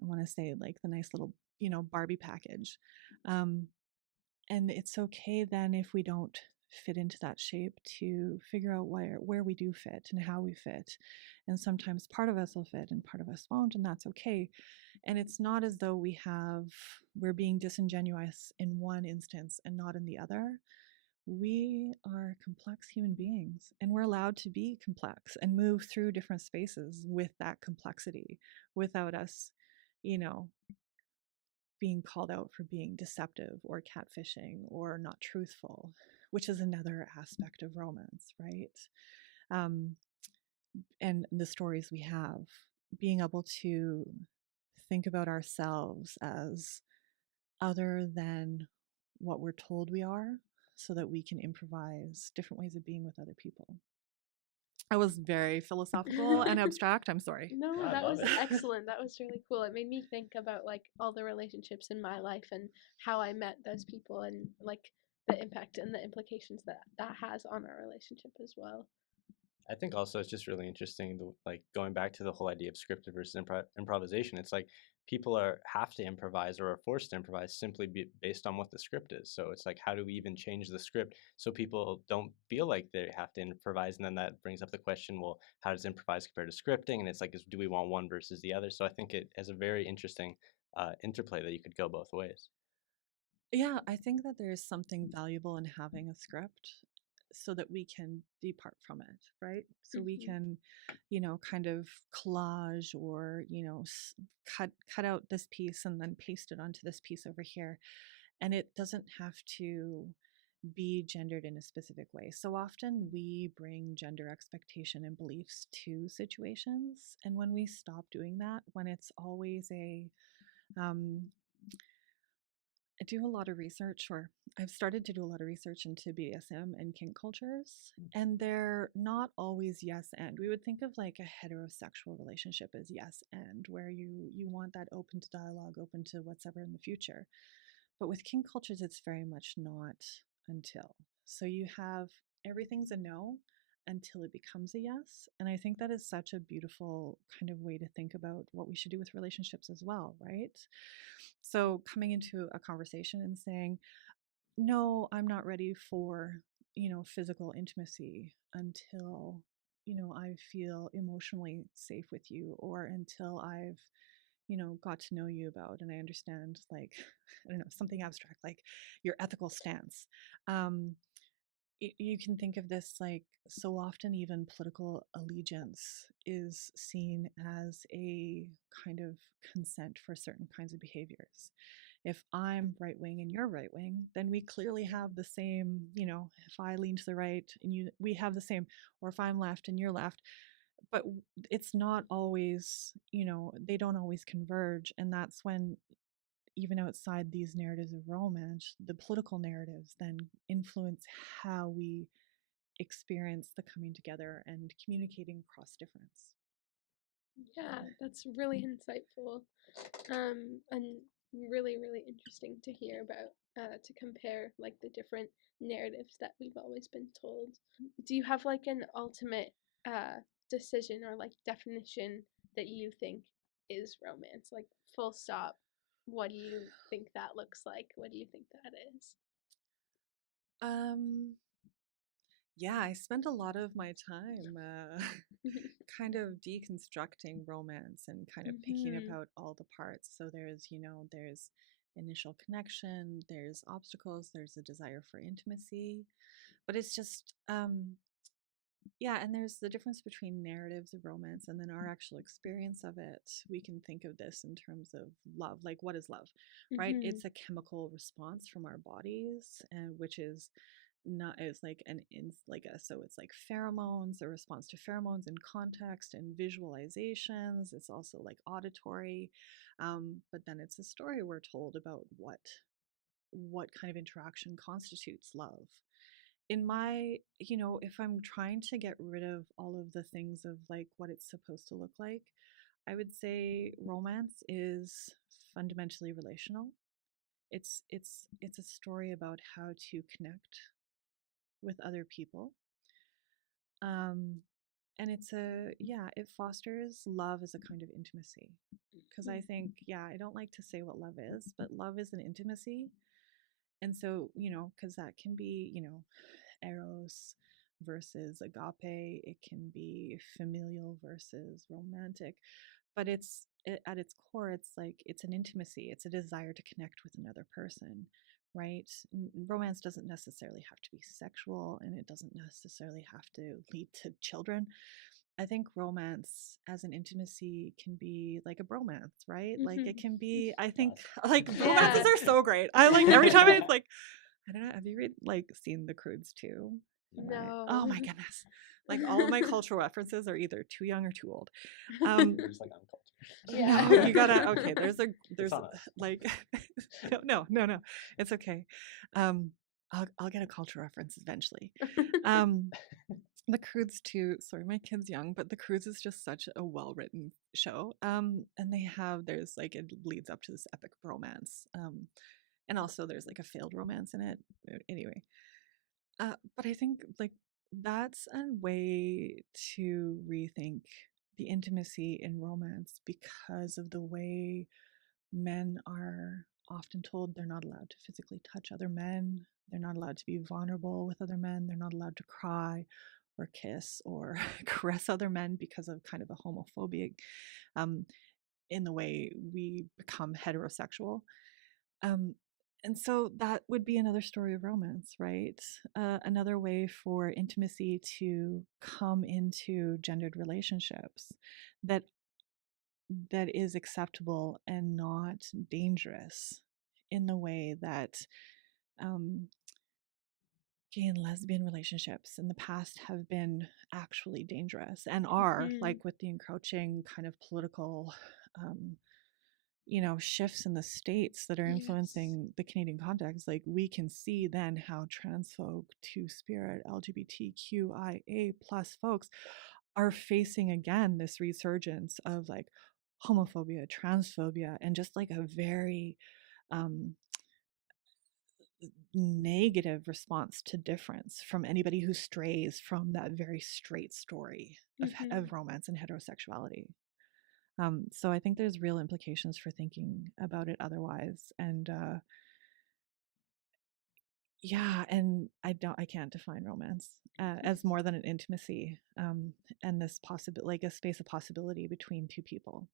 want to say like the nice little, Barbie package. And it's okay then if we don't fit into that shape to figure out where we do fit and how we fit. And sometimes part of us will fit and part of us won't, and that's okay. And it's not as though we're being disingenuous in one instance and not in the other. We are complex human beings, and we're allowed to be complex and move through different spaces with that complexity without us, being called out for being deceptive or catfishing or not truthful, which is another aspect of romance, right? And the stories we have, being able to think about ourselves as other than what we're told we are, so that we can improvise different ways of being with other people. I was very philosophical and abstract. I'm sorry. No, I that love was it. excellent. That was really cool. It made me think about like all the relationships in my life and how I met those people, and like the impact and the implications that has on our relationship as well. I think also it's just really interesting, like going back to the whole idea of scripted versus improvisation. It's like people have to improvise or are forced to improvise simply based on what the script is. So it's like, how do we even change the script so people don't feel like they have to improvise? And then that brings up the question, well, how does improvise compare to scripting? And it's like, do we want one versus the other? So I think it has a very interesting interplay that you could go both ways. Yeah, I think that there's something valuable in having a script so that we can depart from it, right? So we can, kind of collage or, cut out this piece and then paste it onto this piece over here. And it doesn't have to be gendered in a specific way. So often we bring gender expectation and beliefs to situations. And when we stop doing that, when it's always I do a lot of research, or I've started to do a lot of research into BDSM and kink cultures, and they're not always yes and. We would think of like a heterosexual relationship as yes and, where you want that open to dialogue, open to what's ever in the future. But with kink cultures, it's very much not until. So you have everything's a no until it becomes a yes. And I think that is such a beautiful kind of way to think about what we should do with relationships as well, right? So coming into a conversation and saying, no, I'm not ready for, physical intimacy until, I feel emotionally safe with you, or until I've, got to know you about and I understand, like, I don't know, something abstract, like your ethical stance. You can think of this like, so often even political allegiance is seen as a kind of consent for certain kinds of behaviors. If I'm right wing and you're right wing, then we clearly have the same, if I lean to the right and we have the same, or if I'm left and you're left. But it's not always, they don't always converge. And that's when, even outside these narratives of romance, the political narratives then influence how we experience the coming together and communicating across difference. Yeah, that's really insightful, and really, really interesting to hear about. To compare like the different narratives that we've always been told. Do you have like an ultimate decision or like definition that you think is romance? Like full stop. What do you think that looks like? What do you think that is? Um, yeah, I spent a lot of my time kind of deconstructing romance and kind of picking apart all the parts. So there's initial connection, there's obstacles, there's a desire for intimacy, but it's just yeah, and there's the difference between narratives of romance and then our actual experience of it. We can think of this in terms of love. Like, what is love, right? Mm-hmm. It's a chemical response from our bodies, and which is not is like an in like a so it's like pheromones, a response to pheromones in context and visualizations. It's also like auditory, but then it's a story we're told about what kind of interaction constitutes love. In my, if I'm trying to get rid of all of the things of like what it's supposed to look like, I would say romance is fundamentally relational. It's a story about how to connect with other people. And it fosters love as a kind of intimacy. Because I think, I don't like to say what love is, but love is an intimacy. And so, because that can be, eros versus agape, it can be familial versus romantic, but at its core, it's an intimacy, it's a desire to connect with another person, right? Romance doesn't necessarily have to be sexual, and it doesn't necessarily have to lead to children. I think romance as an intimacy can be like a bromance, right? Like it can be, I think, like romances are so great. I like every time it's like, I don't know, have you seen The Croods too? No. Oh my goodness. Like all of my cultural references are either too young or too old. There's like uncultured. Yeah. No, you gotta, okay, there's on us. like, no, it's okay. I'll get a cultural reference eventually. The Croods too, sorry, my kid's young, but The Croods is just such a well-written show. And there's like, it leads up to this epic romance. And also there's like a failed romance in it. Anyway, but I think like that's a way to rethink the intimacy in romance because of the way men are often told they're not allowed to physically touch other men. They're not allowed to be vulnerable with other men. They're not allowed to cry or kiss or caress other men because of kind of a homophobia in the way we become heterosexual. And so that would be another story of romance, right? Another way for intimacy to come into gendered relationships that is acceptable and not dangerous in the way that gay and lesbian relationships in the past have been actually dangerous and are, like with the encroaching kind of political shifts in the states that are influencing the Canadian context. Like we can see then how transphobe, two-spirit, LGBTQIA plus folks are facing again this resurgence of like homophobia, transphobia, and just like a very negative response to difference from anybody who strays from that very straight story of romance and heterosexuality. So I think there's real implications for thinking about it otherwise. And and I can't define romance as more than an intimacy and this possible like a space of possibility between two people,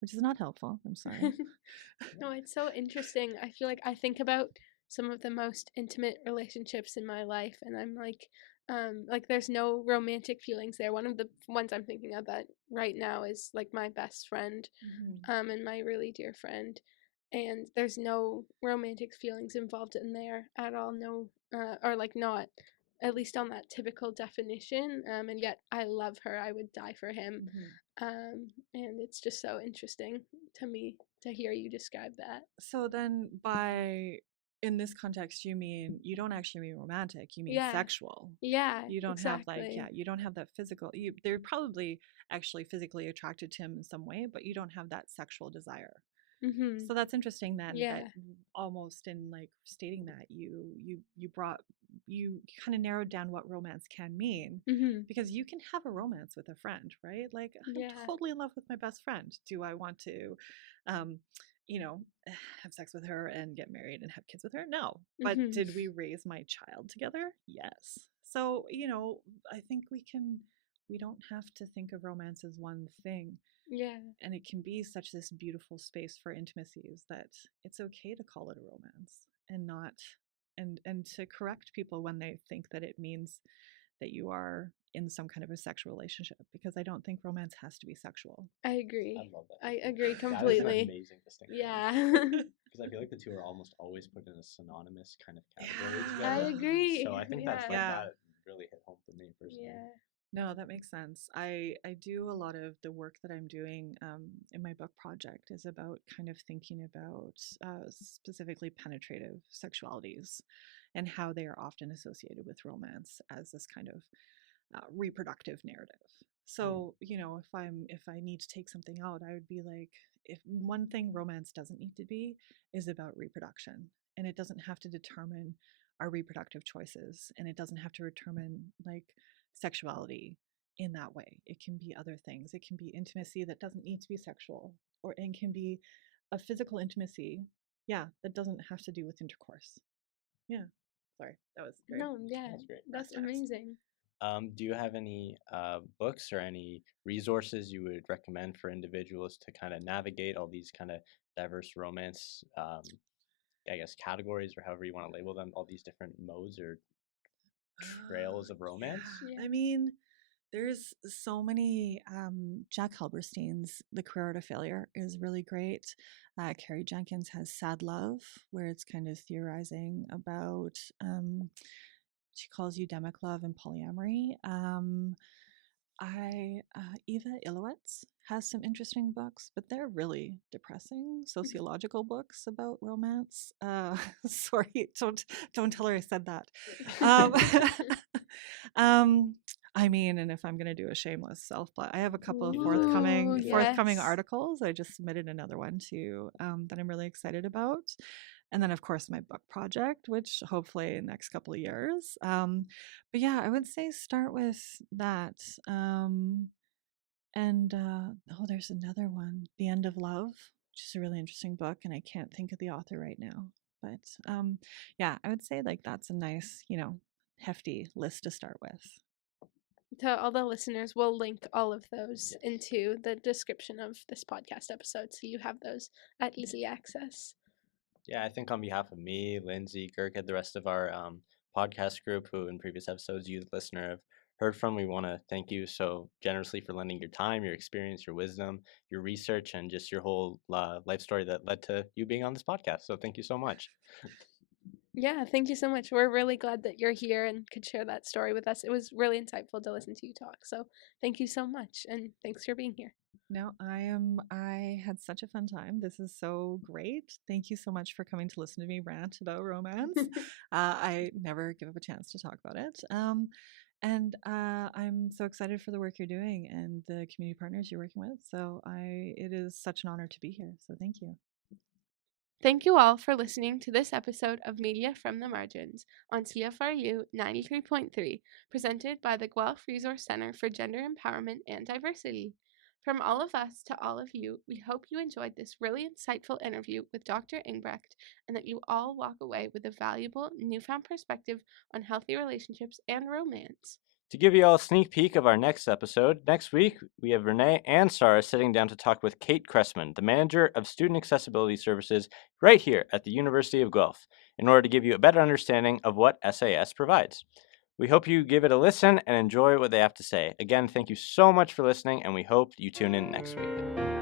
which is not helpful. I'm sorry. No, it's so interesting. I feel like I think about some of the most intimate relationships in my life, and I'm like there's no romantic feelings there. One of the ones I'm thinking about right now is like my best friend, and my really dear friend, and there's no romantic feelings involved in there at all. No, or like not, at least on that typical definition. And yet I love her. I would die for him. And it's just so interesting to me to hear you describe that. So then in this context, you mean you don't actually mean romantic, you mean sexual. Yeah, you don't exactly. have you don't have that physical, they're probably actually physically attracted to him in some way, but you don't have that sexual desire. So that's interesting then, that almost in like stating that you kind of narrowed down what romance can mean, because you can have a romance with a friend, right? Like I'm totally in love with my best friend. Do I want to have sex with her and get married and have kids with her? No. But did we raise my child together? Yes. So I think we can we don't have to think of romance as one thing. Yeah. And it can be such this beautiful space for intimacies that it's okay to call it a romance and not and to correct people when they think that it means that you are in some kind of a sexual relationship, because I don't think romance has to be sexual. I agree. I love that. I agree That is an completely. amazing distinction. Yeah. Because I feel like the two are almost always put in a synonymous kind of category Yeah. I together. agree. So I think Yeah. that's like Yeah. that really hit home for me personally. Yeah. No, that makes sense. I do a lot of the work that I'm doing in my book project is about kind of thinking about specifically penetrative sexualities and how they are often associated with romance as this kind of reproductive narrative. So, if I need to take something out, I would be like, if one thing romance doesn't need to be is about reproduction, and it doesn't have to determine our reproductive choices, and it doesn't have to determine like sexuality in that way. It can be other things. It can be intimacy that doesn't need to be sexual, or it can be a physical intimacy, that doesn't have to do with intercourse. Yeah. Sorry, that was great. No, yeah. That's great. That's Nice. amazing. Do you have any books or any resources you would recommend for individuals to kind of navigate all these kind of diverse romance, I guess, categories, or however you want to label them, all these different modes or trails of romance? Yeah. I mean, there's so many. Jack Halberstein's The Career Art of Failure is really great. Carrie Jenkins has Sad Love, where it's kind of theorizing about, she calls eudemic love and polyamory. Eva Ilowitz has some interesting books, but they're really depressing sociological books about romance. Sorry, don't tell her I said that. I mean, and if I'm going to do a shameless self-plug, I have a couple of forthcoming yes. articles. I just submitted another one too that I'm really excited about. And then, of course, my book project, which hopefully in the next couple of years. But yeah, I would say start with that. There's another one, The End of Love, which is a really interesting book, and I can't think of the author right now. But yeah, I would say like that's a nice, hefty list to start with. To all the listeners, we'll link all of those into the description of this podcast episode, so you have those at easy access. Yeah, I think on behalf of me, Lindsay, Gurkha, the rest of our podcast group, who in previous episodes you, the listener, have heard from, we want to thank you so generously for lending your time, your experience, your wisdom, your research, and just your whole life story that led to you being on this podcast. So thank you so much. Yeah, thank you so much. We're really glad that you're here and could share that story with us. It was really insightful to listen to you talk. So thank you so much, and thanks for being here. No, I had such a fun time. This is so great. Thank you so much for coming to listen to me rant about romance. I never give up a chance to talk about it. And I'm so excited for the work you're doing and the community partners you're working with. So it is such an honor to be here. So thank you. Thank you all for listening to this episode of Media from the Margins on CFRU 93.3, presented by the Guelph Resource Center for Gender Empowerment and Diversity. From all of us to all of you, we hope you enjoyed this really insightful interview with Dr. Engbrect and that you all walk away with a valuable newfound perspective on healthy relationships and romance. To give you all a sneak peek of our next episode, next week we have Renee and Sarah sitting down to talk with Kate Cressman, the manager of student accessibility services right here at the University of Guelph, in order to give you a better understanding of what SAS provides. We hope you give it a listen and enjoy what they have to say. Again, thank you so much for listening, and we hope you tune in next week.